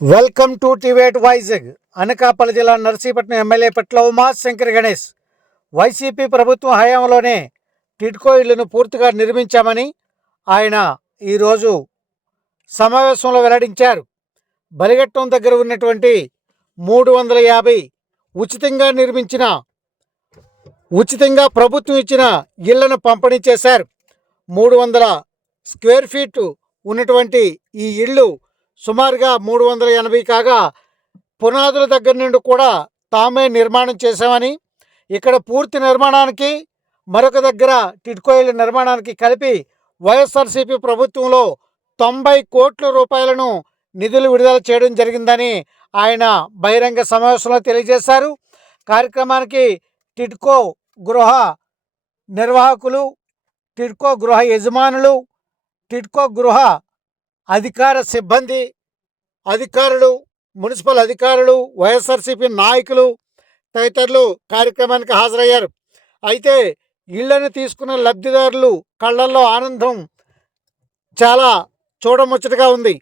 Welcome to టివేట్ వైజాగ్. అనకాపల్లి జిల్లా Narsipatnam MLA పట్ల ఉమాశంకర్ గణేష్. వైసీపీ ప్రభుత్వం హయాంలోనే టిడ్కో ఇళ్ళను పూర్తిగా నిర్మించామని ఆయన ఈరోజు సమావేశంలో వెల్లడించారు. బలిగట్టం దగ్గర ఉన్నటువంటి మూడు వందల యాభై ఉచితంగా నిర్మించిన ఉచితంగా ప్రభుత్వం ఇచ్చిన ఇళ్ళను పంపిణీ చేశారు. మూడు వందల స్క్వేర్ ఫీట్ ఉన్నటువంటి ఈ ఇళ్ళు సుమారుగా మూడు వందల ఎనభై కాగా పునాదుల దగ్గర నుండి కూడా తామే నిర్మాణం చేశామని ఇక్కడ పూర్తి నిర్మాణానికి మరొక దగ్గర టిడ్కోయిల నిర్మాణానికి కలిపి వైఎస్ఆర్సీపీ ప్రభుత్వంలో తొంభై కోట్ల రూపాయలను నిధులు విడుదల చేయడం జరిగిందని ఆయన బహిరంగ సమావేశంలో తెలియజేశారు. కార్యక్రమానికి టిడ్కో గృహ నిర్వాహకులు టిడ్కో గృహ యజమానులు టిడ్కో గృహ అధికార సిబ్బంది అధికారులు మున్సిపల్ అధికారులు వైఎస్ఆర్సీపీ నాయకులు తదితరులు కార్యక్రమానికి హాజరయ్యారు. అయితే ఇళ్ళను తీసుకున్న లబ్ధిదారులు కళ్ళల్లో ఆనందం చాలా చూడముచ్చటగా ఉంది.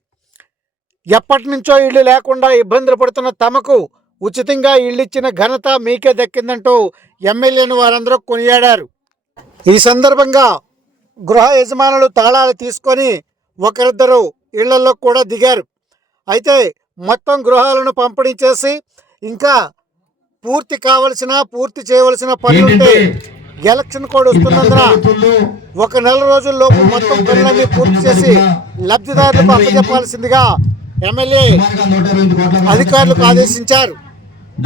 ఎప్పటి నుంచో ఇళ్ళు లేకుండా ఇబ్బందులు పడుతున్న తమకు ఉచితంగా ఇళ్ళిచ్చిన ఘనత మీకే దక్కిందంటూ ఎమ్మెల్యేను వారందరూ కొనియాడారు. ఈ సందర్భంగా గృహ యజమానులు తాళాలు తీసుకొని ఒకరిద్దరు ఇళ్ళలో కూడా దిగారు. అయితే మొత్తం గృహాలను పంపిణీ చేసి ఇంకా పూర్తి కావలసిన పూర్తి చేయవలసిన పనులుంటే ఎలక్షన్ కోడ్ వస్తున్నందున ఒక నెల రోజుల్లోపు మొత్తం పనులన్నీ పూర్తి చేసి లబ్ధిదారులకు అప్పచెప్పాల్సిందిగా ఎమ్మెల్యే అధికారులకు ఆదేశించారు.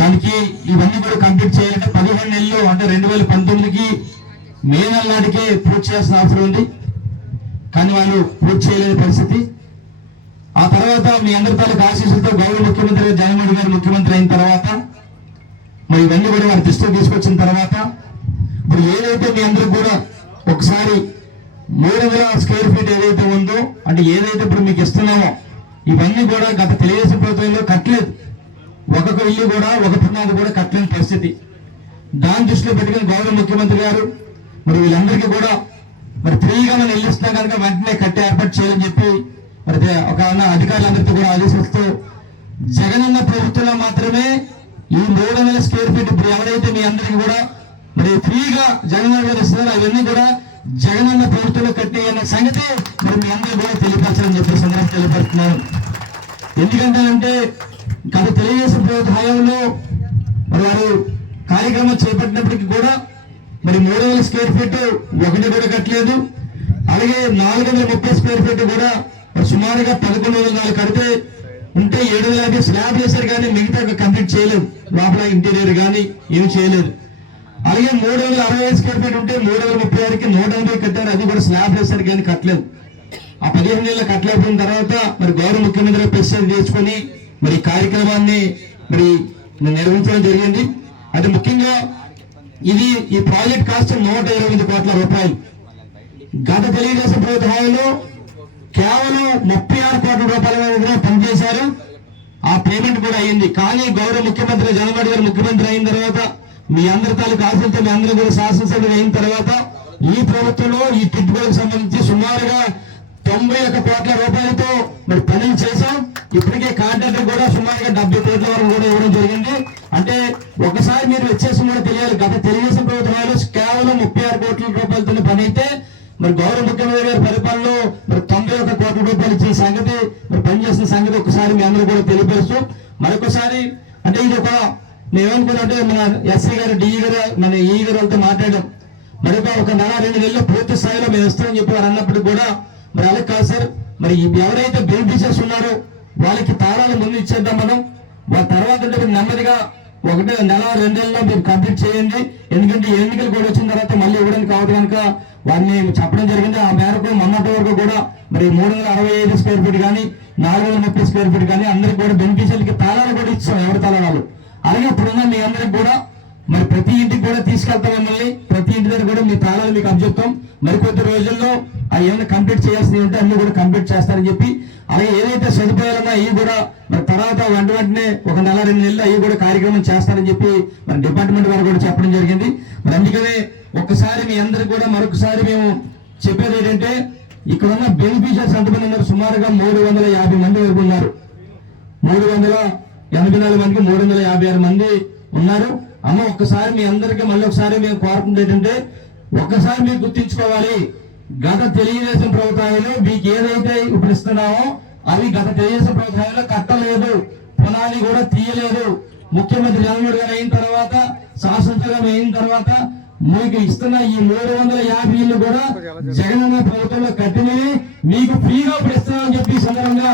దానికి ఇవన్నీ కూడా కంప్లీట్ చేయాలంటే పదిహేను నెలలు అంటే రెండు వేల పంతొమ్మిదికి మే నెల నాటికే పూర్తి చేయాల్సిన అవసరం ఉంది. కానీ వాళ్ళు పూర్తి చేయలేని పరిస్థితి. ఆ తర్వాత మీ అందరి తాలూకు ఆశీస్సులతో గౌరవ ముఖ్యమంత్రి జగన్మోహన్ గారు ముఖ్యమంత్రి అయిన తర్వాత మరి ఇవన్నీ కూడా వారి దృష్టికి తీసుకొచ్చిన తర్వాత ఇప్పుడు ఏదైతే మీ అందరికి కూడా ఒకసారి మూడు వందల స్క్వేర్ ఫీట్ ఏదైతే ఉందో అంటే ఏదైతే ఇప్పుడు మీకు ఇస్తున్నామో ఇవన్నీ కూడా గత తెలుగుదేశం ప్రభుత్వంలో కట్టలేదు. ఒక్కొక్క ఇల్లు కూడా ఒక పునాది కూడా కట్టలేని పరిస్థితి. దాని దృష్టిలో పెట్టుకుని గౌరవ ముఖ్యమంత్రి గారు మరి వీళ్ళందరికీ కూడా మరి ఫ్రీగా మనం ఇల్లు ఇస్తున్నా కనుక వెంటనే కట్టే ఏర్పాటు చేయాలని చెప్పి మరి ఒక అధికారులందరితో కూడా ఆదేశిస్తూ జగనన్న ప్రభుత్వంలో మాత్రమే ఈ మూడు వేల స్క్వేర్ ఫీట్ ఇప్పుడు ఎవరైతే మీ అందరికీ కూడా మరి ఫ్రీగా జగనన్న గారు ఇస్తున్నారో అవన్నీ కూడా జగనన్న ప్రభుత్వంలో కట్టి అన్న సంగతి మరి మీ అందరూ కూడా తెలియపరచాలని చెప్పి సందర్భం తెలియపరుస్తున్నాను ఎందుకంటే గత తెలుగుదేశం ప్రభుత్వ హయాంలో మరి వారు కార్యక్రమం చేపట్టినప్పటికీ కూడా మరి మూడు వేల స్క్వేర్ ఫీట్ ఒకటి కూడా కట్టలేదు. అలాగే నాలుగు వందల ముప్పై స్క్వేర్ ఫీట్ కూడా సుమారుగా పదకొండు వందల నాలుగు కడితే ఉంటే ఏడు వేల యాభై స్లాబ్ చేశారు కానీ మిగతా కంప్లీట్ చేయలేదు. లోపల ఇంటీరియర్ కానీ ఏమి చేయలేదు. అలాగే మూడు వందల అరవై ఐదు స్క్వేర్ ఫీట్ ఉంటే మూడు వందల ముప్పై ఆరుకి నూట ఎనభై కట్టారు. అది కూడా స్లాబ్ వేశారు కానీ కట్టలేదు. ఆ పదిహేను నెలలు కట్టలేకపోయిన తర్వాత మరి గౌరవ ముఖ్యమంత్రి ప్రశ్న చేసుకొని మరి కార్యక్రమాన్ని మరి నిర్వహించడం జరిగింది. అది ముఖ్యంగా ఇది ఈ ప్రాజెక్ట్ కాస్ట్ నూట ఇరవై ఐదు కోట్ల రూపాయలు. గత తెలుగుదేశం ప్రభుత్వ హయాంలో కేవలం ముప్పై ఆరు కోట్ల రూపాయల మీద పనిచేశారు. ఆ పేమెంట్ కూడా అయ్యింది. కానీ గౌరవ ముఖ్యమంత్రి జగన్మోహన్ గారు ముఖ్యమంత్రి అయిన తర్వాత మీ అందరి తాలూకు ఆశలతో మీ అందరూ కూడా శాసనసభ్యులు అయిన తర్వాత ఈ ప్రభుత్వంలో ఈ తిట్టుకోలకు సంబంధించి సుమారుగా తొంభై ఒక్క కోట్ల రూపాయలతో మరి పనులు చేశాం. ఇప్పటికే కాంట్రాక్టర్ కూడా సుమారుగా డెబ్బై కోట్ల వరకు కూడా ఇవ్వడం జరిగింది. అంటే ఒకసారి మీరు వ్యత్యాసం కూడా తెలియాలి. గత తెలుగుదేశం ప్రభుత్వం కేవలం ముప్పై ఆరు కోట్ల రూపాయలతో పని అయితే మరి గౌరవ ఇచ్చిన సంగతి మరి పనిచేసిన సంగతి ఒకసారి మీ అందరూ కూడా తెలియపరుస్తూ మరొకసారి అంటే ఇది ఒక నేనేమనుకున్నా అంటే మన ఎస్సీ గారు డిఈ గారు మన ఈ గారు వాళ్ళతో మాట్లాడడం. మరి ఒక- ఒక నెల రెండు నెలలు పూర్తి స్థాయిలో మేము ఇస్తామని చెప్పి వారు అన్నప్పటికీ కూడా మరి అలా కాదు సార్. మరి ఎవరైతే బెనిఫిషియర్స్ ఉన్నారో వాళ్ళకి తాళాలు ముందు ఇచ్చేద్దాం మనం. వాళ్ళ తర్వాత ఉంటే నెమ్మదిగా ఒకటే నెల రెండు నెలల్లో మీరు కంప్లీట్ చేయండి. ఎందుకంటే ఎన్నికలు కూడా వచ్చిన తర్వాత మళ్ళీ ఇవ్వడానికి కావద్దు కనుక వారిని చెప్పడం జరిగింది. ఆ మేరకు మొన్నటి వరకు కూడా మరి మూడు వందల అరవై ఐదు స్క్వేర్ ఫీట్ కానీ నాలుగు వందల ముప్పై స్క్వేర్ ఫీట్ కానీ అందరికి కూడా బెనిఫిషియల్కి తాళాలు కూడా ఇస్తాం ఎవరి తాళాలు? అలాగే ఇప్పుడున్న మీ అందరికి కూడా మరి ప్రతి ఇంటికి కూడా తీసుకెళ్తాం మిమ్మల్ని. ప్రతి ఇంటి దగ్గర కూడా మీ తాళాలు మీకు అబ్జెప్తాం మరికొద్ది రోజుల్లో అవి ఏమైనా కంప్లీట్ చేయాల్సినవి ఉంటే అన్ని కూడా కంప్లీట్ చేస్తారని చెప్పి అలాగే ఏదైతే సదుపాయాలన్నా అవి కూడా మరి తర్వాత వెంట వెంటనే ఒక నెల రెండు నెలలు అవి కూడా కార్యక్రమం చేస్తారని చెప్పి మరి డిపార్ట్మెంట్ వారు కూడా చెప్పడం జరిగింది. మరి అందుకనే ఒక్కసారి మీ అందరికి కూడా మరొకసారి మేము చెప్పేది ఏంటంటే ఇక్కడ ఉన్న బెనిఫిషియర్స్ ఎంతమంది ఉన్నారు. సుమారుగా మూడు వందల యాభై మంది వరకు ఉన్నారు. మూడు వందల ఎనభై నాలుగు మందికి మూడు వందల యాభై ఆరు మంది ఉన్నారు. అమ్మ ఒక్కసారి మీ అందరికీ మళ్ళీ ఒకసారి మేము కోరుకుంటే ఏంటంటే ఒక్కసారి మీరు గుర్తించుకోవాలి. గత తెలుగుదేశం ప్రభుత్వాలు మీకు ఏదైతే ఇప్పుడు ఇస్తున్నామో అవి గత తెలుగుదేశం ప్రభుత్వాలు కట్టలేదు. పునాది కూడా తీయలేదు. ముఖ్యమంత్రి జగన్మోహన్ గారు అయిన తర్వాత శాసనసభ అయిన తర్వాత మీకు ఇస్తున్న ఈ మూడు వందల యాభై ఇల్లు కూడా జగనన్న ప్రభుత్వంలో కట్టినవి. మీకు ఫ్రీగా ఇప్పుడు చెప్పి ఈ సందర్భంగా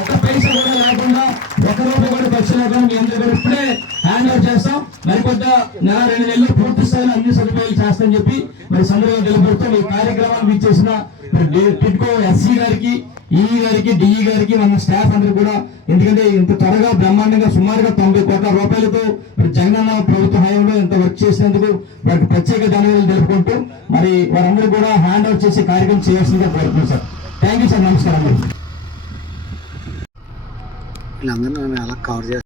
ఒక పైస కూడా లేకుండా ఒక రూపాయి కూడా ఖర్చు లేకుండా మీ అందరూ ఇప్పుడే హ్యాండ్ ఓవర్ చేస్తాం. మరికొద్ద నెల రెండు నెలలు పూర్తి స్థాయిలో అన్ని సదుపాయాలు చేస్తామని చెప్పి మరి సందర్భంగా తెలుపుతూ ఈ కార్యక్రమాన్ని ఇచ్చేసిన చేసిన డి- ఎస్సీ గారికి ఈ గారికి డిఈ గారికి మన స్టాఫ్ అందరికి కూడా ఎందుకంటే ఇంత త్వరగా బ్రహ్మాండంగా సుమారుగా తొంభై కోట్ల రూపాయలతో మరి జగనన్న ప్రభుత్వ హయాంలో ఇంత వర్క్ చేసినందుకు వారికి ప్రత్యేక ధన్యవాదాలు తెలుపుకుంటూ మరి వారందరూ కూడా హ్యాండ్ ఓవర్ చేసే కార్యక్రమం చేయాల్సిందిగా కోరుతున్నాం సార్. థ్యాంక్ యూ సార్ నమస్కారం వీళ్ళందరూ నన్ను అలా కవర్ చేస్తారు